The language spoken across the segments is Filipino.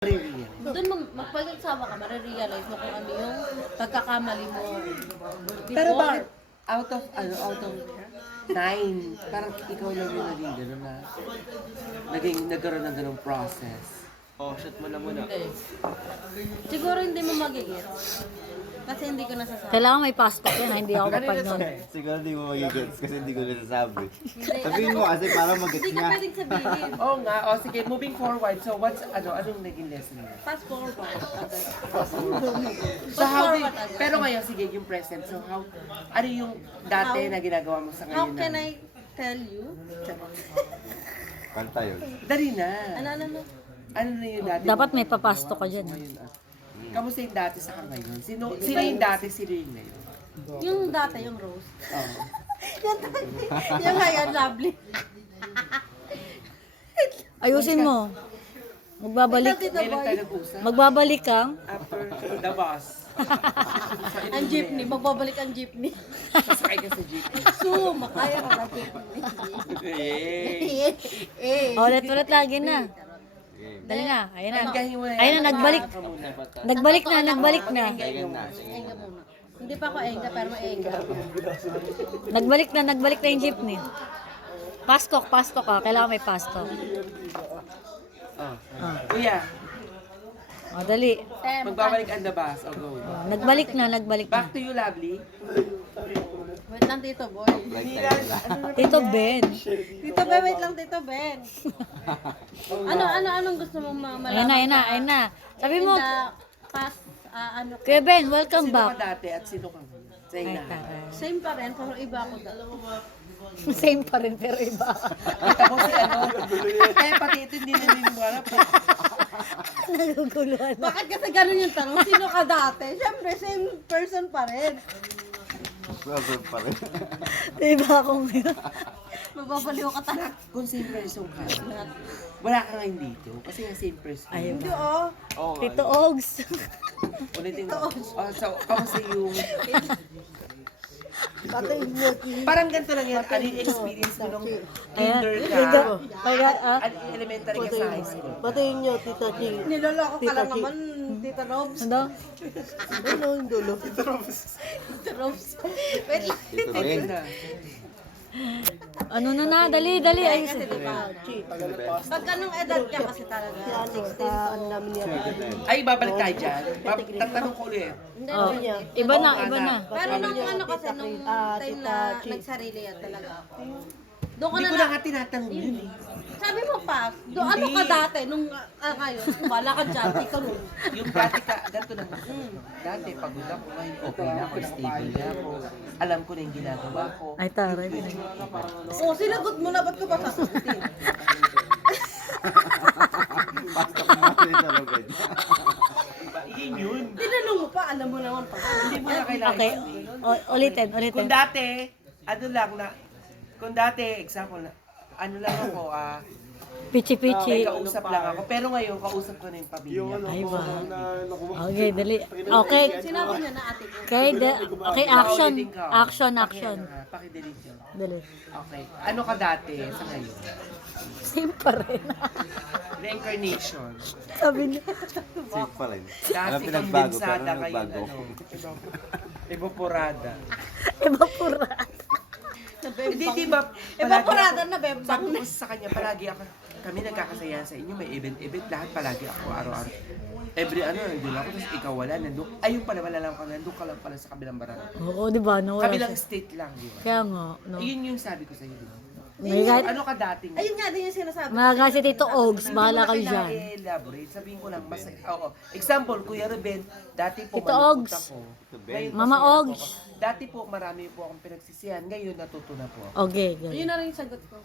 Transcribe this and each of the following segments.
Doon magpag-asawa ka, marirealize mo kung ano yung pagkakamali mo. Pero bakit out of 9, parang ikaw lang yung naging gano'n na nagkaroon ng ganong process? Oh, shot mo na muna. Hindi. Siguro hindi mo magigets. Kasi hindi ko nasasabi. Kailangan may passport yan, hindi ako kapag nun. Siguro di mo magigets kasi hindi ko nasasabi. Sabihin mo kasi para mag-gets Hindi ka niya. pwedeng sabihin. Oo nga, sige, moving forward. So anong naging lesson mo? Fast forward. So pero ngayon, sige, yung present. So ano yung dati na ginagawa mo sa How ngayon can na? I tell you? Kanta yun. Dali na. Ano? Ano na yung dati? Dapat mo may papasto ka dyan. ngayon, Kamusta yung dati sa ngayon? Sino yung dati, sino yung ngayon? Yung dati, yung rose. Oo. Yung ngayon, lovely. Ayusin mo. Magbabalik. Kailan tayo nag-usap? Magbabalik kang. After the bus. Ang jeepney, magbabalik ang jeepney. Sasakay ka sa jeepney. Makaya ka ng jeepney. Yay! Ulit-ulit lagi na. Dali na. Ayun na. Tanggahin mo na yan. Ayun na, nagbalik. Ka muna. Nagbalik na. Second na. Enga muna. Hindi pa ako enga, pero maenga. Nagbalik na yung jeepney. Pastok ka. Kailangan may pastok. Kuya, O, dali. magbabalik ang the bus. O, go. O, nagbalik na. Back to you, Lovely. Wait lang, Tito Boy. Tito Ben. Tito Ben, wait lang, Tito Ben. Anong gusto mong malaman? Ayun na. Sabi mo, Past, Kuya Ben, welcome Sino ka back. dati at sino ka ngayon? Sa Ay, inahan. taray. same pa rin, pero iba ako Same pa rin, pero iba. Kita mo si ano. Kaya pati ito hindi naniniwala. Naguguluhan na. Bakit kasi ganun yung tanong? Sino ka dati? Siyempre, same person pa rin. Problem pa rin. Iba ako ngayon. Mababaliw ka talaga. Kung same person ka, wala ka ngayon dito. Kasi nga same person. Ayun. Hindi, oh. Oo. Tito Ogs. Ulitin mo. So, kamusta yung... Patay niyo, Parang ganito lang yan. Ano yung experience mo nung kinder ka? At elementary ka sa high school? Patayin niyo, Tita Ching. Niloloko ka lang naman, Tita Robs. Ano? Ano yung dulo? Tita Robs. Wait lang. Dito Ayun rin. na. Ano na, dali. Kasi Ayusin. diba, pag anong edad ka kasi talaga. Ano namin niya. Ay, babalik tayo dyan. Tatanong ko ulit. Hindi, Oh, hindi. iba na. Pero nung ano kasi, nung time na nagsarili yan talaga ako. Doon ka Hindi na ko na nga tinatanong yun eh. sabi mo pa, doon ano ka dati, nung ngayon, wala ka dyan, ikaw nun. Yung dati ka, ganito na. Dati, pagod ako ngayon, okay na ako, stable na ako. Alam ko na yung ginagawa ko. Ay, taray. Oo, sinagot mo na, ba't ko pa sasagutin? Pasok mo kasi sa lugod. Yun yun. Tinanong mo pa, alam mo naman pa. Hindi mo na kailangan. Okay. Ulitin. Kung dati, ano lang na, kung dati, example, ano lang ako, may Pichi-pichi. kausap lang ako. Pero ngayon, kausap ko na yung pamilya. Ay, ba? Okay, dali. Okay. Sinabi niya na ate ko. Okay, action. Action. Pakidelete yun. Dali. Okay. Ano ka dati sa ngayon? Same pa rin. Reincarnation. Sabi niya. Safe pa rin. Dati Alam kang pinagbago, pero binsada ngayon, nagbago. Evaporada. Ebapura. Hindi, di ba? Evaporada na, bembang Sabi na. ko sa kanya, palagi ako, kami nagkakasayahan sa inyo, may event, lahat palagi ako, araw-araw. Every nandun ako, tapos ikaw wala, nandun. Ayun pala, wala lang ako, nandun ka lang pala sa kabilang barangay. Oo, di ba? Nawala Kabilang siya. state lang, di ba? Kaya nga. No. Ayun yung sabi ko sa iyo, di ba? May guys, Ano ka dating? Ayun nga din yung sinasabi. mga si Tito Ogs, bahala kayo dyan. elaborate. Sabihin ko lang, mas, oo. Example, Kuya Ruben, dati po Tito malungkot Ogs. ako. Ito, Ben. Ngayon, Mama masaya po Ogs. ako. Dati po, marami po akong pinagsisihan. Ngayon, natuto na po ako. Okay, good. Yun na rin yung sagot ko.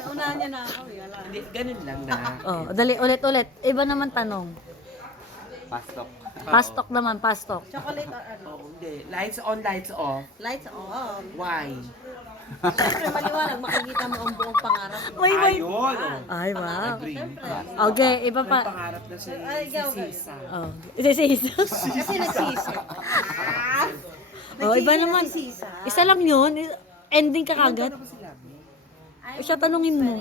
Naunahan niya na ako. Wala. Hindi, ganun lang na. Oh, dali, ulit. Iba naman tanong. Pastok. Pastok naman, pastok. Chocolate or ano? Oo, hindi. Lights on, lights off. Lights on. Why? Siyempre maliwanag, makikita mo ang buong pangarap mo. Ayun! oh. Ay, wow. Agree. Okay, iba May pa. pangarap na si ikaw, Sisa. Oh, isa. Kasi nagsisi. Oh, iba naman. Nagsisisa. Isa lang yun. Ending ka kagad. Ano ba sila? Siya tanungin mo.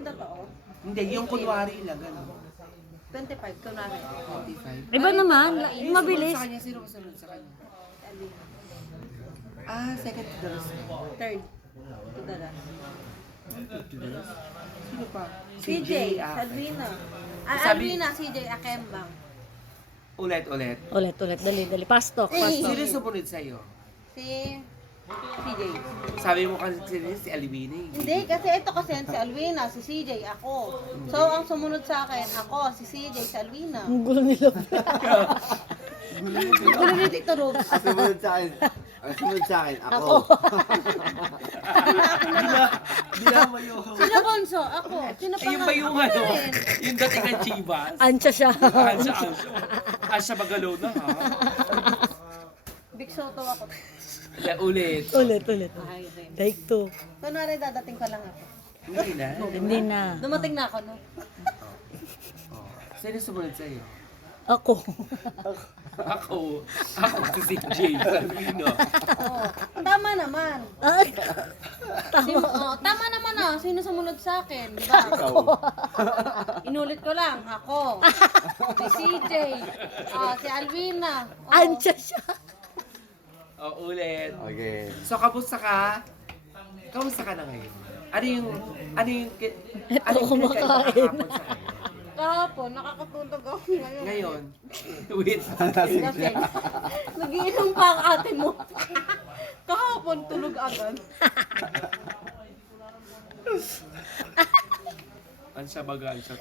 Yung totoo. Hindi, yung kunwari lang, gano'n. 25, kunwari. 25. Iba naman, Sino mabilis. Sa kanya, sino kasunod sa kanya? Ah, second to the last. Third. Ito na. Sino pa? CJ, ah, Alvina. Sabi- Alvina, CJ, Akembang. Ulit. Ulit, dali. Pastok. Sino sumunod sa'yo? Si CJ. Sabi mo kasi si Alvina eh. Hindi, kasi ito kasi si Alvina, si CJ, ako. So, ang sumunod sa akin, ako, si CJ, si Alvina. Ang gulo nila. Gulo ni Tito Rob. Ang sumunod sa akin, ako. Dinama yun. Sino Bonso? Ako. Sino pa Yung ba yung ano? Yung dating ng Chivas? Ancha siya. Asya Bagalo na ha? Big Soto ako. Ulit. Ulit. Ay, okay. Take 2. Kunwari, dadating pa lang ako. Hindi na. Hindi na. Dumating na ako, no? Oh. Sino sumunod sa'yo? Ako. Ako si CJ Alvina. Oo. Tama naman. Ay, Tama naman ah. Sino sumunod sa akin? Di ba? Ikaw. Inulit ko lang. Ako. Si CJ. Si Alvina. Oo. ancha siya. Oh, ulit. Okay. So, kamusta ka? Kamusta ka na ngayon? Ano yung kumakain. kahapon sa kanya? Kahapon, nakakatulog ako ngayon. Ngayon? Wait. Lasing Kasi, siya. nagiinom pa ang ate mo. Kahapon, tulog agad. Ang siya baga, ang siya.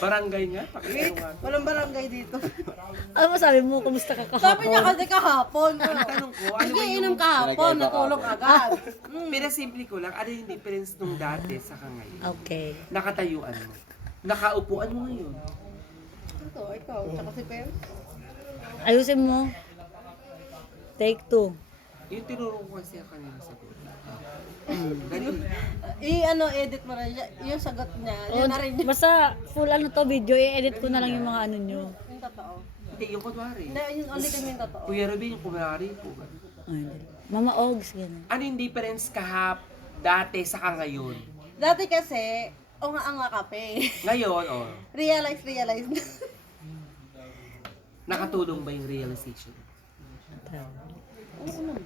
Barangay nga? Pakita nga. Walang barangay dito. Ano masabi mo? Kumusta ka Sabi niya kahapon? kasi kahapon. Tanong ko, ano ba Nagiinom yung... kahapon, natulog agad. Pero simple ko lang, ano yung difference nung dati sa ngayon? Okay. Nakatayuan mo. Nakaupuan mo ngayon. Ikaw, tsaka si Pem. Ayusin mo. Take 2. Yung tinuro ko kasi kanina sa group. Ganun. Edit mo rin siya. Yung sagot niya, yun na rin yun. Basta full to video, i-edit ko na lang yung mga ano nyo. Yung totoo. Hindi, yung kunwari. Hindi, yung only kami yung totoo. Kuya Ruben, yung kunwari po. Ay, Mama Ogs, gano'n. Ano yung difference dati sa ngayon? Dati kasi, ang kape. Ngayon, realize. nakatulong ba yung realization? Oo naman.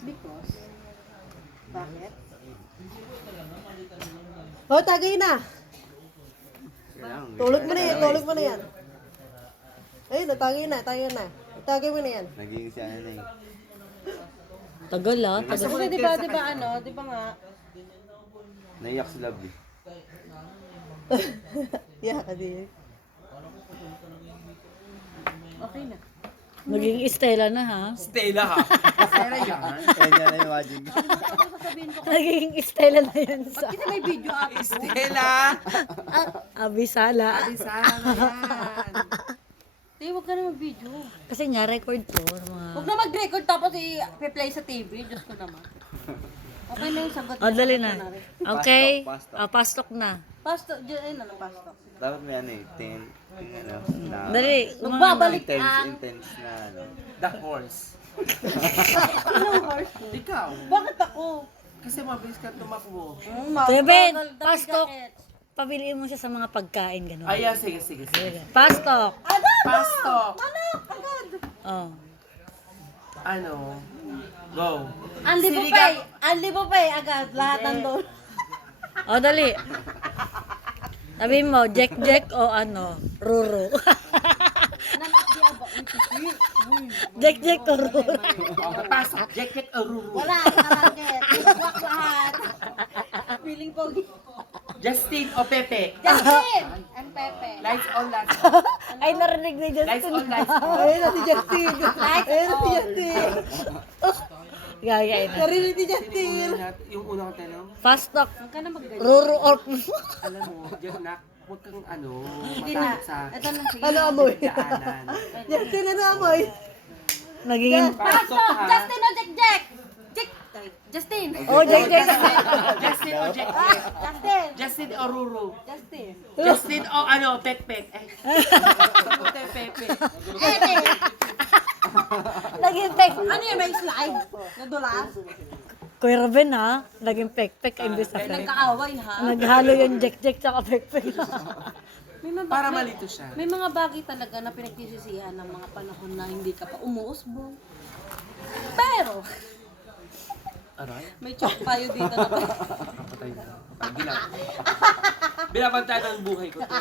Because, bakit? Oh, tagay na. Kailangan. Tulog mo na yan. Ayun, tagay na. Tagay mo na yan. Naging siya na eh. Tagal ah. Kasi Tagal. di ba nga, Naiyak si Lovely. Yeah, kasi. okay na. Naging Estela na ha. Stella ha? Stella yan? Kaya na imagine. Ako sasabihin ko, Naging Estela na yun sa kasi may video up. Stella! Abisala. Abisala na yan. Hindi, huwag ka na mag-video. Kasi nga, record to. Mga... Huwag na mag-record tapos i-play sa TV. Diyos ko naman. Okay na yung sagot. Oh, dali na. Okay. Pastok. Pastok na. Pasto, dyan na lang, pasto. Dapat may ano eh, na Dali. Magbabalik intense na ano. The horse. Anong horse? Ikaw. Bakit ako? Kasi mabilis ka tumakbo. Ruben, pastok. Pabiliin mo siya sa mga pagkain, gano'n. Ay, sige. Pastok. Pastok. Manok! Agad! Oh. Ano? Go. Anli po pa agad. Lahat nandun. Oh, dali. Sabihin mo, Jack o ano, Ruro. Jack o Ruro. Pasok. Jacket Aruru. Wala, natarget. Iwak lahat. Feeling pogi. Justin o Pepe. Justin! And Pepe. Lights on, lights on. Ay, narinig ni Lights Justin. on, lights on. Ayun na si Justin. Ayun na si Justin. Gagay na. Narinig ni Justin. Yung unang tanong, Pastok. Huwag ka na mag-ganyan. Ruro or... alam mo, diyan nak, huwag kang Hindi na. matakot sa Ito na, sige. Ano amoy? daanan. Justin, ano amoy? Naging... Pasok ha. Justin o Jack! Justin! Oh, Jack. Justin o Jacket. Justin! Justin o Ruru. Justin! Justin o Pekpek. Pepe. Pepe! Naging tek. Ano yun? May slide? Nadulas? Kuya Ruben ha, naging pek-pek imbes na pek. Nagkaaway ha. Naghalo yung jek-jek tsaka pek-pek. May mga, Para malito siya. may mga bagay talaga na pinagsisisihan ng mga panahon na hindi ka pa umuusbong. Pero, Aray? may chok tayo dito na pa. Kapatay na. Binabantayan ang buhay ko to.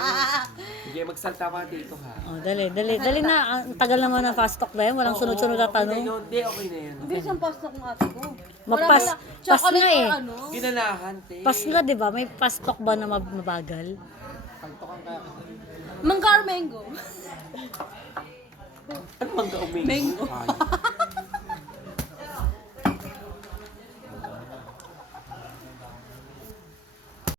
Sige, magsalta ka dito ha. Oh, dali na. Ang tagal naman ng fast talk na yan. Walang sunod-sunod na tanong. Hindi, okay na yan. Bilis ang pasta kong ate ko. Magpas, Wala, pas chocolate nga eh. or ano. Ginanahan, te. Pas nga, di ba? May fast talk ba na mabagal? Manggar mango. Ano bang gauming? Mango. Ay.